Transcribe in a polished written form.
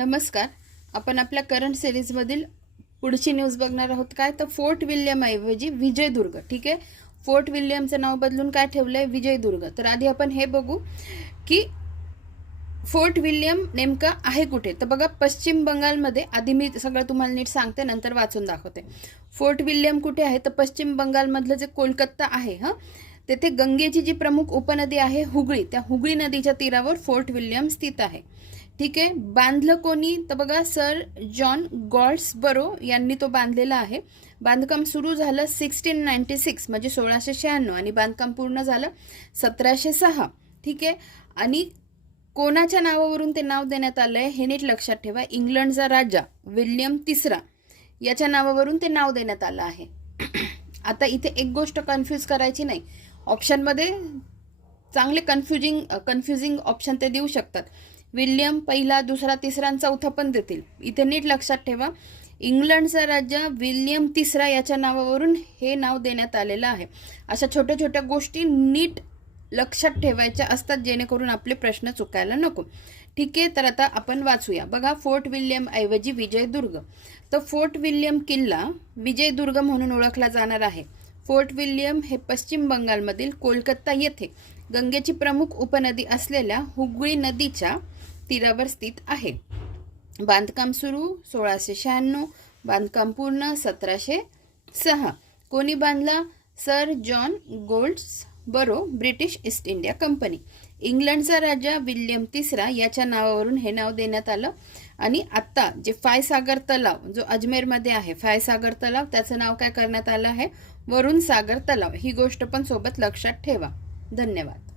नमस्कार. आपण आपल्या करंट सिरीजमधील पुढची न्यूज बघणार आहोत. काय तर फोर्ट विल्यम ऐवजी विजयदुर्ग. ठीक आहे, फोर्ट विल्यमचं नाव बदलून काय ठेवलंय, विजयदुर्ग. तर आधी आपण हे बघू की फोर्ट विल्यम नेमका आहे कुठे. तर बघा, पश्चिम बंगालमध्ये. आधी मी सगळं तुम्हाला नीट सांगते, नंतर वाचून दाखवते. फोर्ट विल्यम कुठे आहे तर पश्चिम बंगालमधलं जे कोलकाता आहे, तेथे गंगेची जी प्रमुख उपनदी आहे हुगळी, त्या हुगळी नदीच्या तीरावर फोर्ट विल्यम स्थित आहे. ठीक आहे. बांधलं कोणी तर बघा, सर जॉन गॉल्ड्सबरो यांनी तो बांधलेला आहे. बांधकाम सुरू झालं 1696 म्हणजे 1696 आणि बांधकाम पूर्ण झालं 1706. ठीक आहे. आणि कोणाच्या नावावरून ते नाव देण्यात आलंय हे नीट लक्षात ठेवा. इंग्लंडचा राजा विल्यम तिसरा याच्या नावावरून ते नाव देण्यात आलं आहे. आता इथे एक गोष्ट कन्फ्यूज करायची नाही. ऑप्शनमध्ये चांगले कन्फ्युजिंग ऑप्शन ते देऊ शकतात. विल्यम पहिला, दुसरा, तिसरा आणि चौथा पण देतील. इथे नीट लक्षात ठेवा, इंग्लंडचा राजा विल्यम तिसरा याच्या नावावरून हे नाव देण्यात आलेलं आहे. अशा छोट्या छोट्या गोष्टी नीट लक्षात ठेवायच्या असतात, जेणेकरून आपले प्रश्न चुकायला नको. ठीक आहे. तर आता आपण वाचूया. बघा, फोर्ट विल्यम ऐवजी विजयदुर्ग. तर फोर्ट विल्यम किल्ला विजयदुर्ग म्हणून ओळखला जाणार आहे. फोर्ट विल्यम हे पश्चिम बंगालमधील कोलकाता येथे गंगेची प्रमुख उपनदी असलेल्या हुगळी नदीच्या तीरावर स्थित आहे. बांधकाम सुरू 1696, बांधकाम पूर्ण 1706. कोणी बांधला, sir John Goldsborough, British East India Company. इंग्लंडचा राजा विल्यम तिसरा याच्या नावावरून हे नाव देण्यात आलं. आणि आत्ता जे फायसागर तलाव जो अजमेरमध्ये आहे, फायसागर तलाव, त्याचं नाव काय करण्यात आलं आहे, वरुण सागर तलाव. ही गोष्ट पण सोबत लक्षात ठेवा. धन्यवाद.